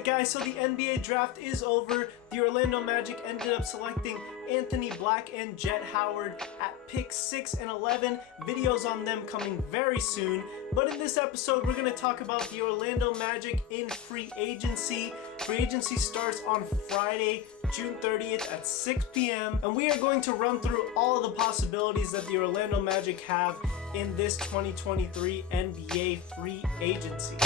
Alright guys, so the NBA draft is over. The Orlando Magic ended up selecting Anthony Black and Jet Howard at picks 6 and 11. Videos on them coming very soon. But in this episode, we're going to talk about the Orlando Magic in free agency. Free agency starts on Friday, June 30th at 6 p.m. And we are going to run through all of the possibilities that the Orlando Magic have in this 2023 NBA free agency.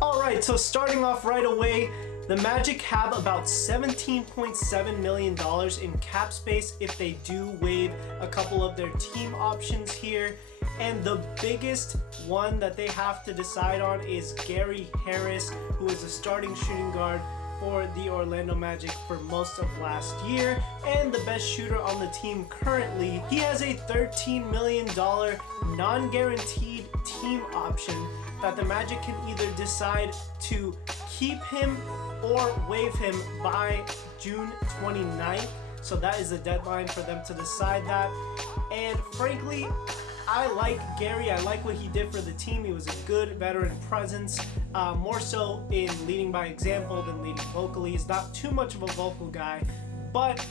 Alright, so starting off right away, the Magic have about $17.7 million in cap space if they do waive a couple of their team options here. And the biggest one that they have to decide on is Gary Harris, who is a starting shooting guard for the Orlando Magic for most of last year and the best shooter on the team currently. He has a $13 million non-guaranteed team option that the Magic can either decide to keep him or waive him by June 29th. So that is the deadline for them to decide that. And frankly, I like Gary. I like what he did for the team. He was a good veteran presence, more so in leading by example than leading vocally. He's not too much of a vocal guy, but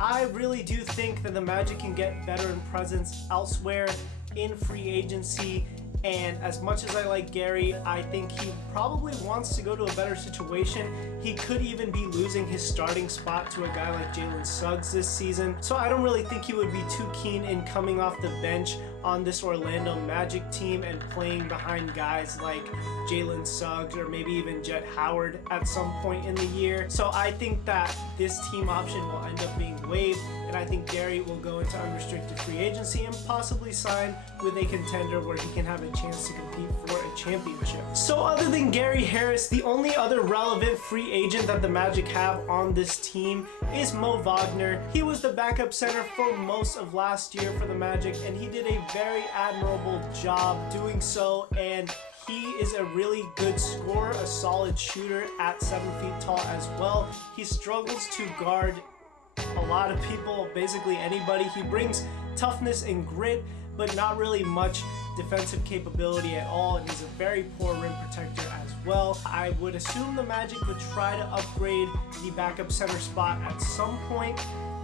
I really do think that the Magic can get veteran presence elsewhere in free agency. And as much as I like Gary, I think he probably wants to go to a better situation. He could even be losing his starting spot to a guy like Jalen Suggs this season. So I don't really think he would be too keen in coming off the bench on this Orlando Magic team and playing behind guys like Jalen Suggs or maybe even Jet Howard at some point in the year. So I think that this team option will end up being waived, and I think Gary will go into unrestricted free agency and possibly sign with a contender where he can have a chance to compete for a championship. So other than Gary Harris, the only other relevant free agent that the Magic have on this team is Mo Wagner. He was the backup center for most of last year for the Magic, and he did a very admirable job doing so, and he is a really good scorer, a solid shooter at 7 feet tall as well. He struggles to guard a lot of people, basically anybody. He brings toughness and grit, but not really much defensive capability at all, and he's a very poor rim protector as well. I would assume the Magic would try to upgrade the backup center spot at some point,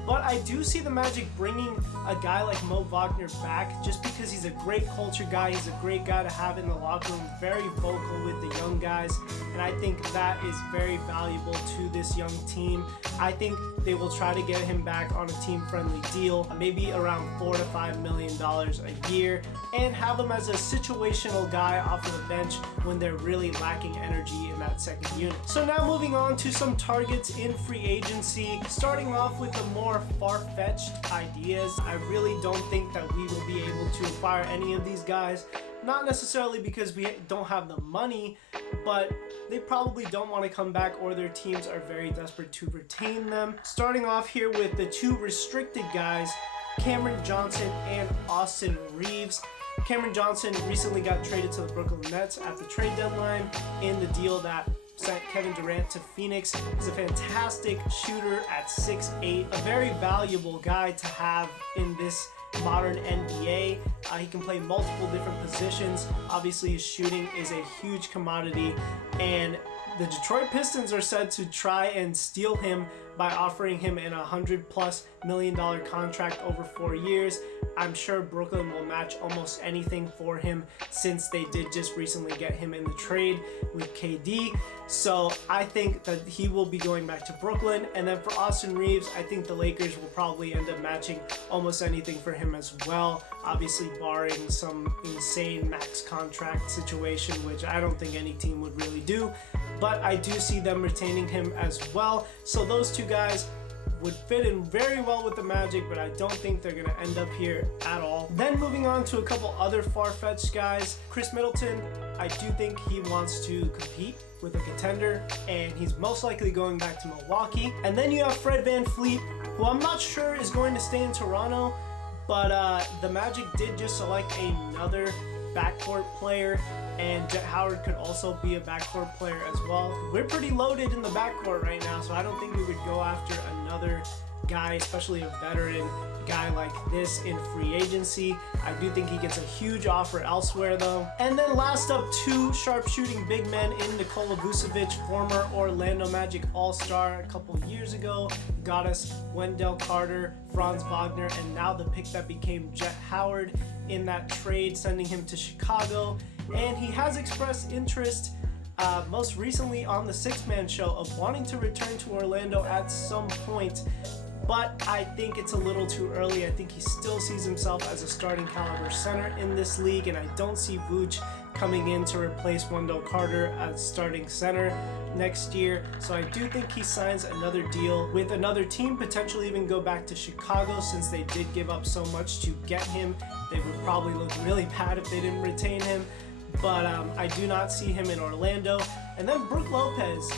but I do see the Magic bringing a guy like Mo Wagner back just because he's a great culture guy. He's a great guy to have in the locker room, very vocal with the young guys, and I think that is very valuable to this young team. I think they will try to get him back on a team-friendly deal, maybe around $4 to $5 million a year, and have him as a situational guy off of the bench when they're really lacking energy in that second unit. So now moving on to some targets in free agency, starting off with the more far-fetched ideas. I really don't think that we will be able to acquire any of these guys. Not necessarily because we don't have the money, but they probably don't want to come back or their teams are very desperate to retain them. Starting off here with the two restricted guys, Cameron Johnson and Austin Reeves. Cameron Johnson recently got traded to the Brooklyn Nets at the trade deadline in the deal that sent Kevin Durant to Phoenix. He's a fantastic shooter at 6'8", a very valuable guy to have in this modern NBA. He can play multiple different positions. Obviously, his shooting is a huge commodity, and the Detroit Pistons are said to try and steal him by offering him an $100+ million contract over 4 years. I'm sure Brooklyn will match almost anything for him since they did just recently get him in the trade with KD. So I think that he will be going back to Brooklyn. And then for Austin Reeves, I think the Lakers will probably end up matching almost anything for him as well. Obviously barring some insane max contract situation, which I don't think any team would really do. But I do see them retaining him as well. So those two guys would fit in very well with the Magic, but I don't think they're going to end up here at all. Then moving on to a couple other far-fetched guys. Chris Middleton, I do think he wants to compete with a contender, and he's most likely going back to Milwaukee. And then you have Fred VanVleet, who I'm not sure is going to stay in Toronto, but the Magic did just select another backcourt player, and Jet Howard could also be a backcourt player as well. We're pretty loaded in the backcourt right now, so I don't think we would go after another guy, especially a veteran, guy like this in free agency. I do think he gets a huge offer elsewhere though. And then last up, two sharpshooting big men in Nikola Vucevic, former Orlando Magic All-Star a couple years ago, got us Wendell Carter, Franz Wagner, and now the pick that became Jet Howard in that trade, sending him to Chicago. And he has expressed interest most recently on the Six Man Show of wanting to return to Orlando at some point, but I think it's a little too early. I think he still sees himself as a starting caliber center in this league, and I don't see Vooch coming in to replace Wendell Carter as starting center next year. So I do think he signs another deal with another team, potentially even go back to Chicago, since they did give up so much to get him. They would probably look really bad if they didn't retain him. But I do not see him in Orlando. And then Brook Lopez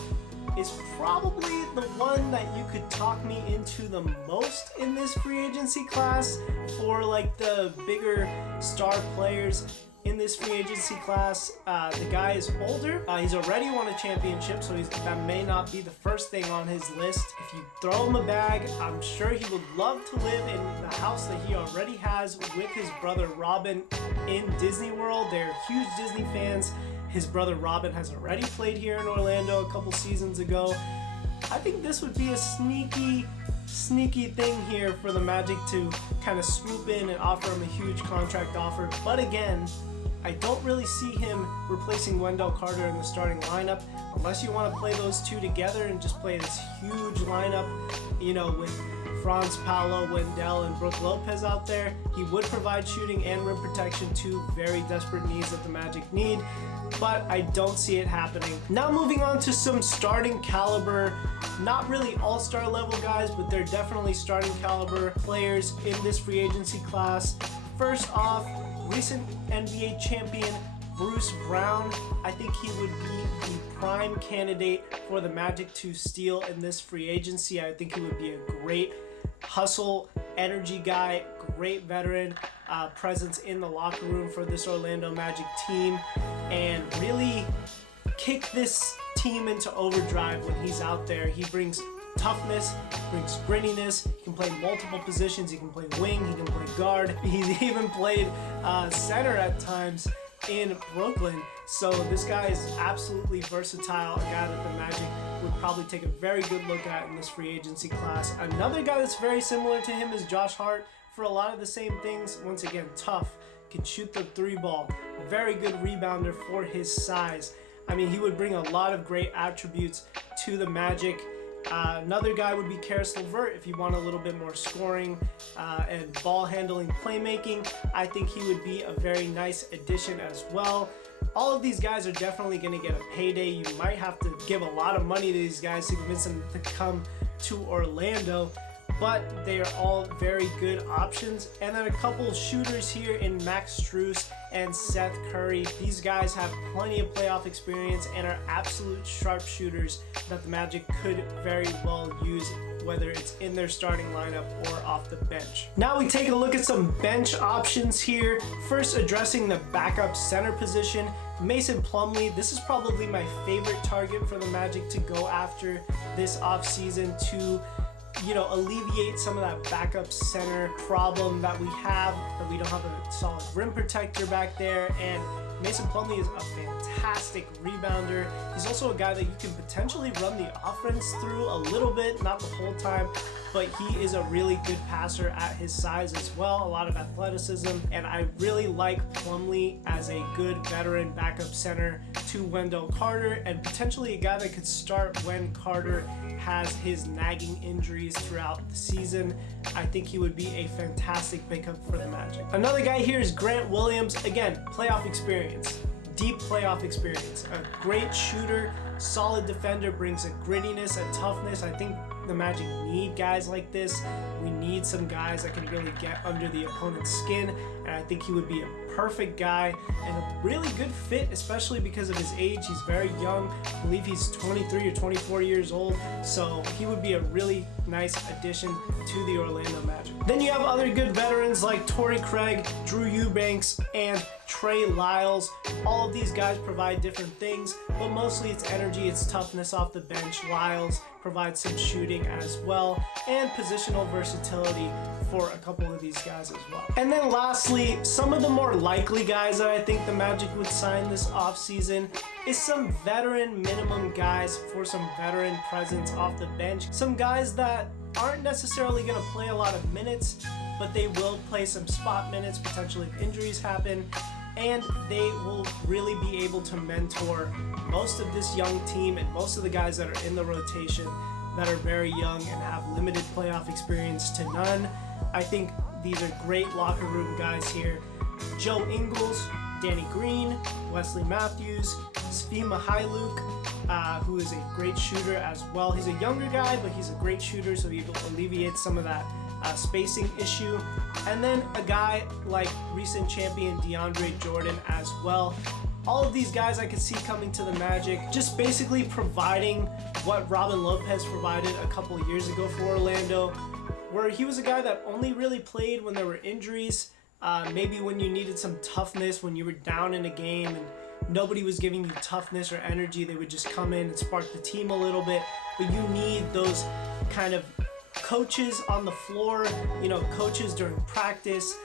is probably the one that you could talk me into the most in this free agency class for like the bigger star players in this free agency class. The guy is older. He's already won a championship, so that may not be the first thing on his list. If you throw him a bag, I'm sure he would love to live in the house that he already has with his brother Robin in Disney World. They're huge Disney fans. His brother Robin has already played here in Orlando a couple seasons ago. I think this would be a sneaky thing here for the Magic to kind of swoop in and offer him a huge contract offer. But again, I don't really see him replacing Wendell Carter in the starting lineup unless you want to play those two together and just play this huge lineup, you know, with Franz, Paolo, Wendell, and Brook Lopez out there. He would provide shooting and rim protection, two very desperate needs that the Magic need, but I don't see it happening. Now moving on to some starting caliber, not really all-star level guys, but they're definitely starting caliber players in this free agency class. First off, recent NBA champion Bruce Brown. I think he would be the prime candidate for the Magic to steal in this free agency. I think he would be a great hustle, energy guy, great veteran presence in the locker room for this Orlando Magic team, and really kick this team into overdrive when he's out there. He brings toughness, brings grittiness. He can play multiple positions. He can play wing, he can play guard. He's even played center at times in Brooklyn. So this guy is absolutely versatile, a guy that the Magic would probably take a very good look at in this free agency class. Another guy that's very similar to him is Josh Hart for a lot of the same things. Once again, tough, can shoot the three ball, very good rebounder for his size. I mean, he would bring a lot of great attributes to the Magic. Another guy would be Karis LeVert if you want a little bit more scoring and ball handling playmaking. I think he would be a very nice addition as well. All of these guys are definitely going to get a payday. You might have to give a lot of money to these guys to convince them to come to Orlando, but they are all very good options. And then a couple shooters here in Max Strus and Seth Curry. These guys have plenty of playoff experience and are absolute sharpshooters that the Magic could very well use, whether it's in their starting lineup or off the bench. Now we take a look at some bench options here. First, addressing the backup center position, Mason Plumlee. This is probably my favorite target for the Magic to go after this offseason to, you know, alleviate some of that backup center problem that we have, that we don't have a solid rim protector back there. And Mason Plumlee is a fantastic rebounder. He's also a guy that you can potentially run the offense through a little bit, not the whole time, but he is a really good passer at his size as well, a lot of athleticism, and I really like Plumlee as a good veteran backup center to Wendell Carter, and potentially a guy that could start when Carter has his nagging injuries throughout the season. I think he would be a fantastic pickup for the Magic. Another guy here is Grant Williams. Again, playoff experience, deep playoff experience, a great shooter, solid defender, brings a grittiness, a toughness. I think the Magic need guys like this. We need some guys that can really get under the opponent's skin, and I think he would be a perfect guy and a really good fit, especially because of his age. He's very young. I believe he's 23 or 24 years old, so he would be a really nice addition to the Orlando Magic. Then you have other good veterans like Torrey Craig, Drew Eubanks, and Trey Lyles. All of these guys provide different things, but mostly it's energy, it's toughness off the bench. Lyles provides some shooting as well, and positional versatility for a couple of these guys as well. And then lastly, some of the more likely guys that I think the Magic would sign this offseason is some veteran minimum guys for some veteran presence off the bench. Some guys that aren't necessarily going to play a lot of minutes, but they will play some spot minutes, potentially if injuries happen, and they will really be able to mentor most of this young team and most of the guys that are in the rotation that are very young and have limited playoff experience to none. I think these are great locker room guys here. Joe Ingles, Danny Green, Wesley Matthews, Svi Mihailuk, who is a great shooter as well. He's a younger guy, but he's a great shooter, so he alleviates some of that spacing issue. And then a guy like recent champion DeAndre Jordan as well. All of these guys I could see coming to the Magic, just basically providing what Robin Lopez provided a couple of years ago for Orlando, where he was a guy that only really played when there were injuries, maybe when you needed some toughness, when you were down in a game and nobody was giving you toughness or energy. They would just come in and spark the team a little bit, but you need those kind of coaches on the floor, you know, coaches during practice,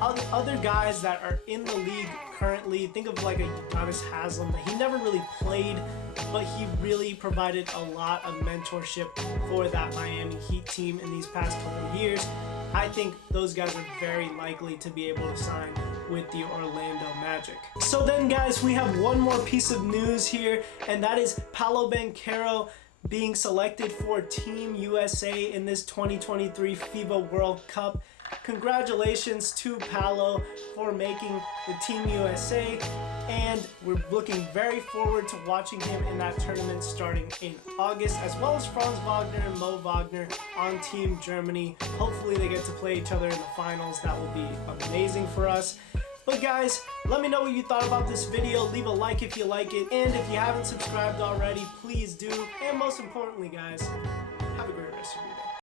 other guys that are in the league currently. Think of like a Udonis Haslem, that he never really played, but he really provided a lot of mentorship for that Miami Heat team in these past couple of years. I think those guys are very likely to be able to sign with the Orlando Magic. So then guys, we have one more piece of news here, and that is Paolo Banchero being selected for Team USA in this 2023 FIBA World Cup. Congratulations to Paolo for making the Team USA, and we're looking very forward to watching him in that tournament starting in August, as well as Franz Wagner and Mo Wagner on Team Germany. Hopefully they get to play each other in the finals. That will be amazing for us. But guys, let me know what you thought about this video. Leave a like if you like it, and if you haven't subscribed already, please do. And most importantly guys, have a great rest of your day.